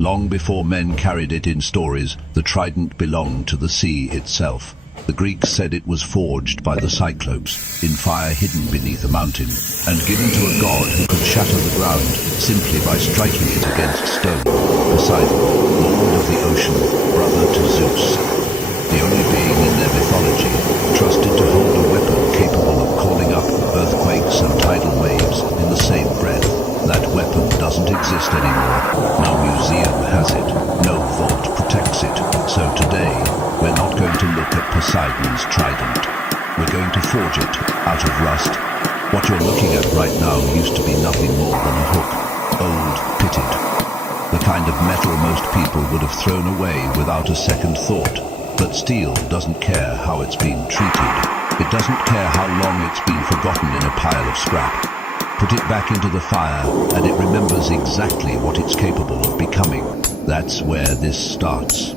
Long before men carried it in stories, the trident belonged to the sea itself. The Greeks said it was forged by the Cyclopes, in fire hidden beneath a mountain, and given to a god who could shatter the ground simply by striking it against stone. Poseidon, lord of the ocean, brother to Zeus. The only being in their mythology trusted to hold a weapon capable of calling up earthquakes and tidal waves in the same breath. That weapon doesn't exist anymore. No museum has it. No vault protects it. So today, we're not going to look at Poseidon's trident. We're going to forge it out of rust. What you're looking at right now used to be nothing more than a hook. Old, pitted. The kind of metal most people would have thrown away without a second thought. But steel doesn't care how it's been treated. It doesn't care how long it's been forgotten in a pile of scrap. Put it back into the fire, and it remembers exactly what it's capable of becoming. That's where this starts.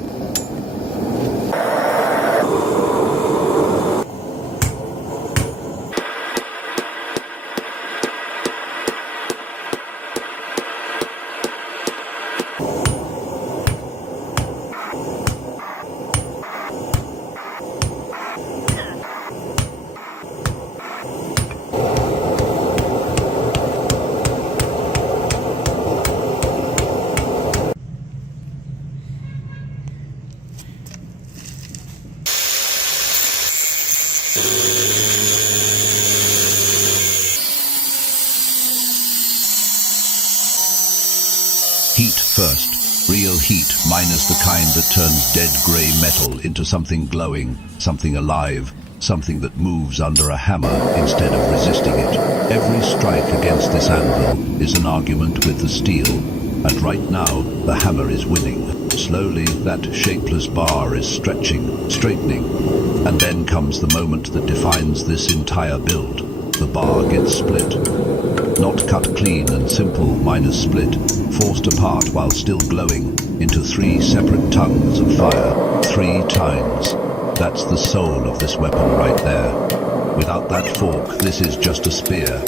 Heat first. Real heat, minus the kind that turns dead grey metal into something glowing, something alive, something that moves under a hammer instead of resisting it. Every strike against this anvil is an argument with the steel, and right now the hammer is winning. Slowly that shapeless bar is stretching, straightening, and then comes the moment that defines this entire build. The bar gets split. Not cut clean and simple, minus split, forced apart while still glowing into 3 separate tongues of fire, 3 times. That's the soul of this weapon right there. Without that fork, this is just a spear.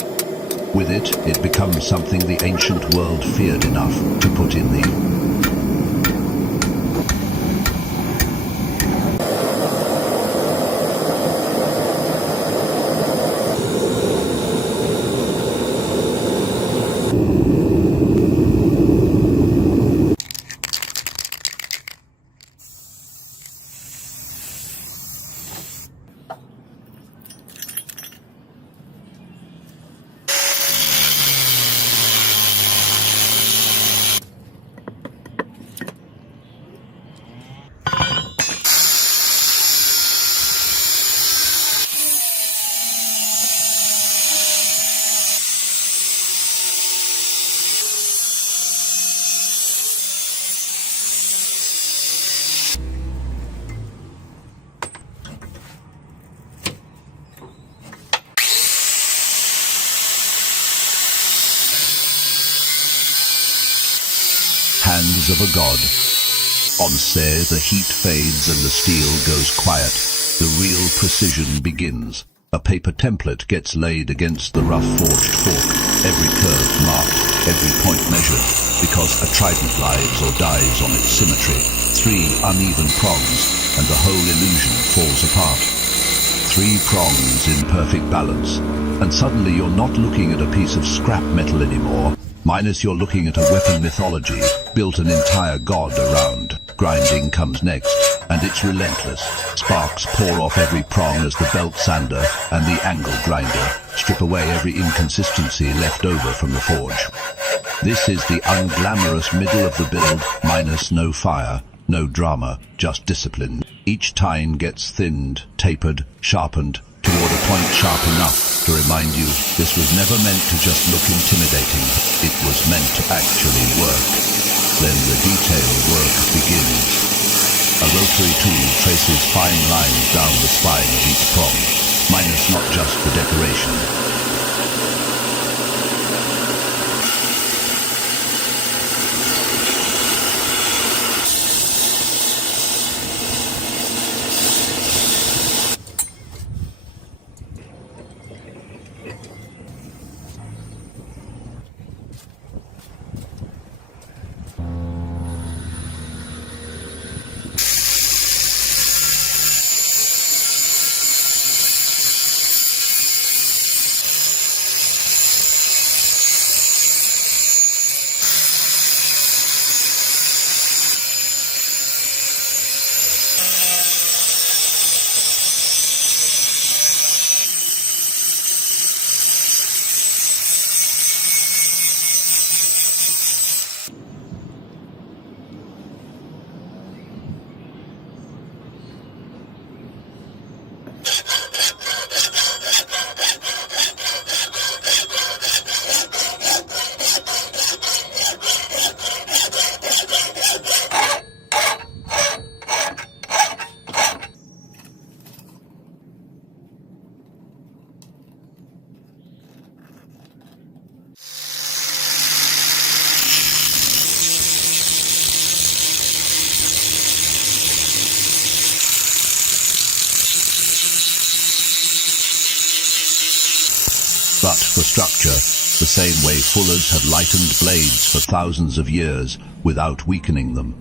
With it, it becomes something the ancient world feared enough to put in the hands of a god. On say the heat fades and the steel goes quiet. The real precision begins. A paper template gets laid against the rough forged fork, every curve marked, every point measured, because a trident lives or dies on its symmetry. 3 uneven prongs, and the whole illusion falls apart. 3 prongs in perfect balance, and suddenly you're not looking at a piece of scrap metal anymore. Minus you're looking at a weapon mythology, built an entire god around. Grinding comes next, and it's relentless. Sparks pour off every prong as the belt sander and the angle grinder strip away every inconsistency left over from the forge. This is the unglamorous middle of the build, minus no fire, no drama, just discipline. Each tine gets thinned, tapered, sharpened, toward a point sharp enough to remind you this was never meant to just look intimidating. It was meant to actually work. Then the detail work begins. A rotary tool traces fine lines down the spine of each prong, minus not just the decoration. cut for structure, the same way fullers have lightened blades for thousands of years without weakening them.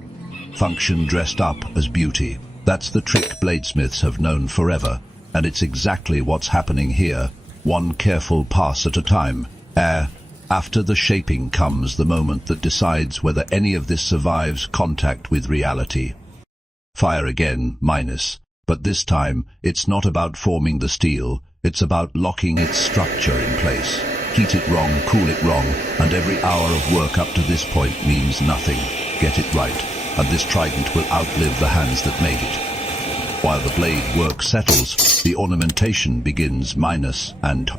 Function dressed up as beauty. That's the trick bladesmiths have known forever, and it's exactly what's happening here, one careful pass at a time. After the shaping comes the moment that decides whether any of this survives contact with reality. Fire again, minus. But this time, it's not about forming the steel, it's about locking its structure in place. Heat it wrong, cool it wrong, and every hour of work up to this point means nothing. Get it right, and this trident will outlive the hands that made it. While the blade work settles, the ornamentation begins, minus and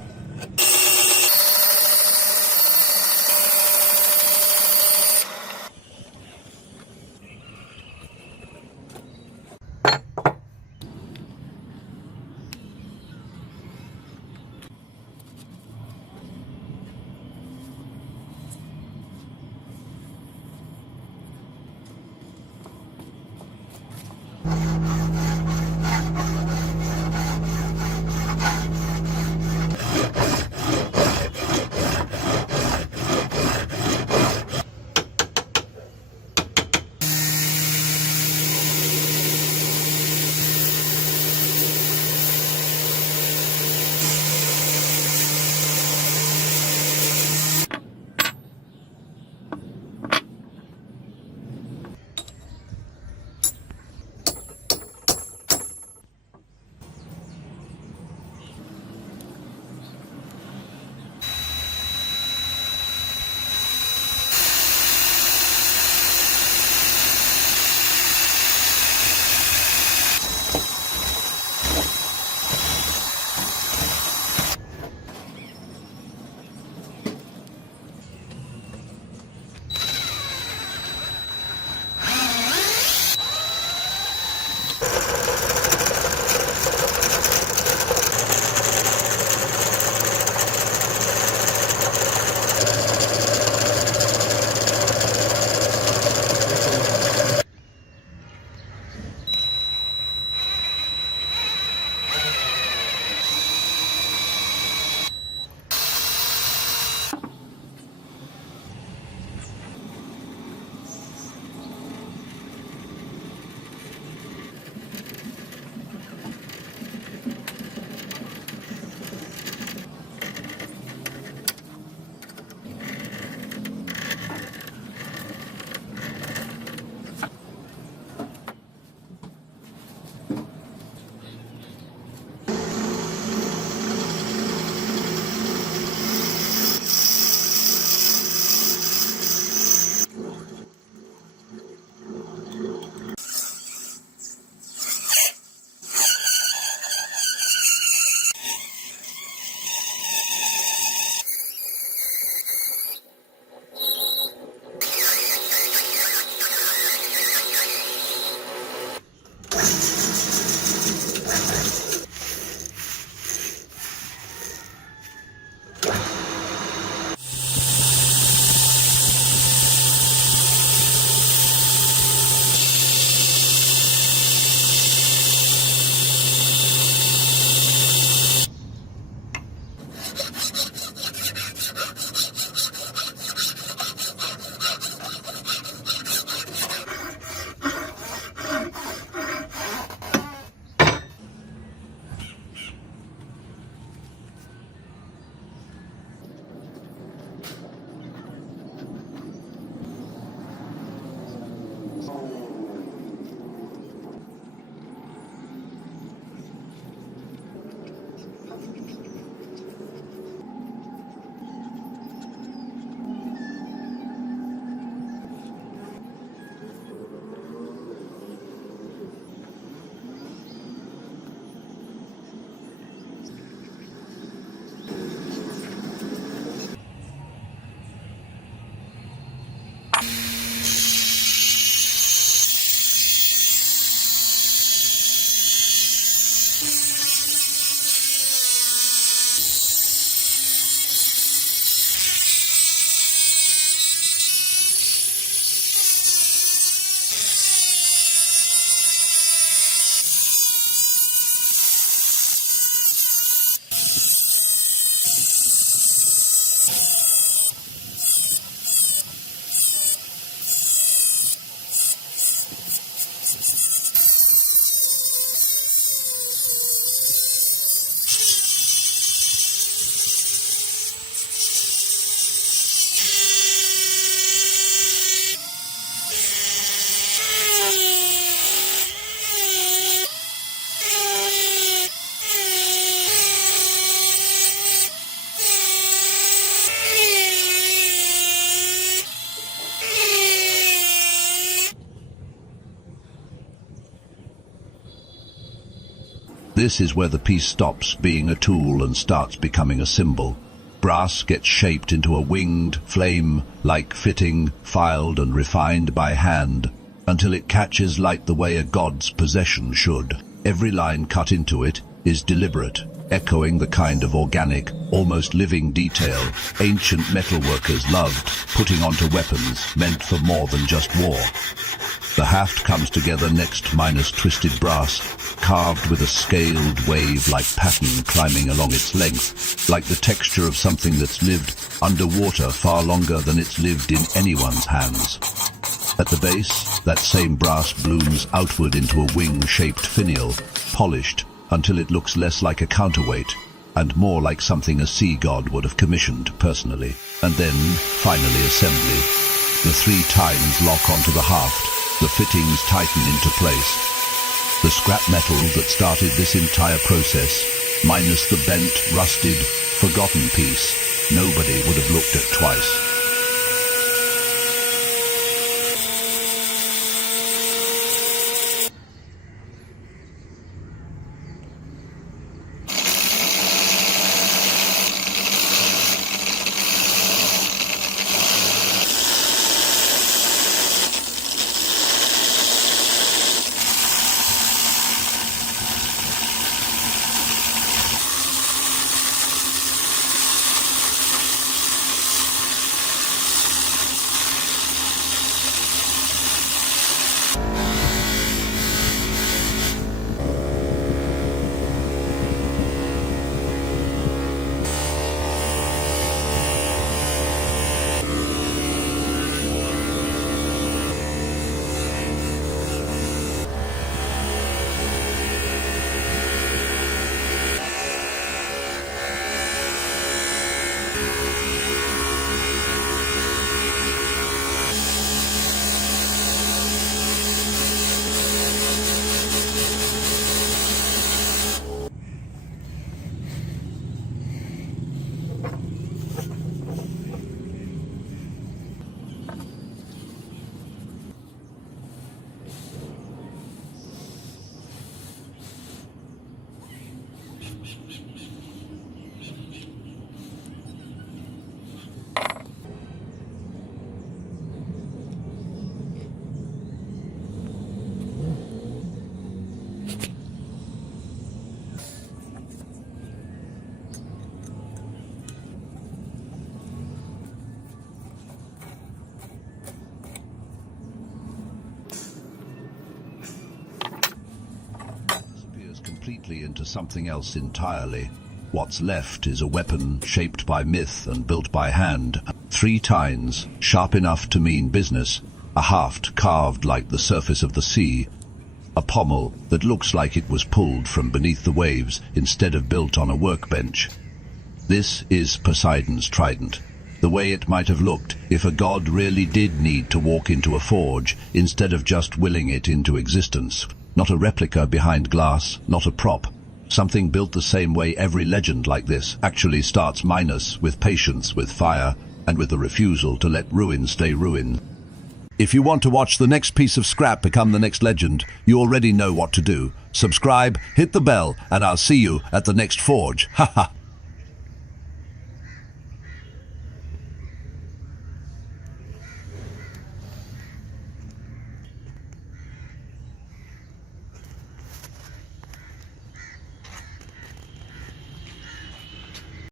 This is where the piece stops being a tool and starts becoming a symbol. Brass gets shaped into a winged, flame-like fitting, filed and refined by hand, until it catches light the way a god's possession should. Every line cut into it is deliberate, echoing the kind of organic, almost living detail ancient metalworkers loved putting onto weapons meant for more than just war. The haft comes together next minus twisted brass, carved with a scaled wave-like pattern climbing along its length, like the texture of something that's lived underwater far longer than it's lived in anyone's hands. At the base, that same brass blooms outward into a wing-shaped finial, polished until it looks less like a counterweight and more like something a sea god would have commissioned personally. And then, finally assembly. The 3 tines lock onto the haft, the fittings tighten into place. The scrap metal that started this entire process, minus the bent, rusted, forgotten piece, nobody would have looked at twice. Completely into something else entirely. What's left is a weapon shaped by myth and built by hand. 3 tines, sharp enough to mean business, a haft carved like the surface of the sea, a pommel that looks like it was pulled from beneath the waves instead of built on a workbench. This is Poseidon's trident, the way it might have looked if a god really did need to walk into a forge instead of just willing it into existence. Not a replica behind glass, not a prop. Something built the same way every legend like this actually starts, minus with patience, with fire, and with the refusal to let ruin stay ruin. If you want to watch the next piece of scrap become the next legend, you already know what to do. Subscribe, hit the bell, and I'll see you at the next forge. Ha ha!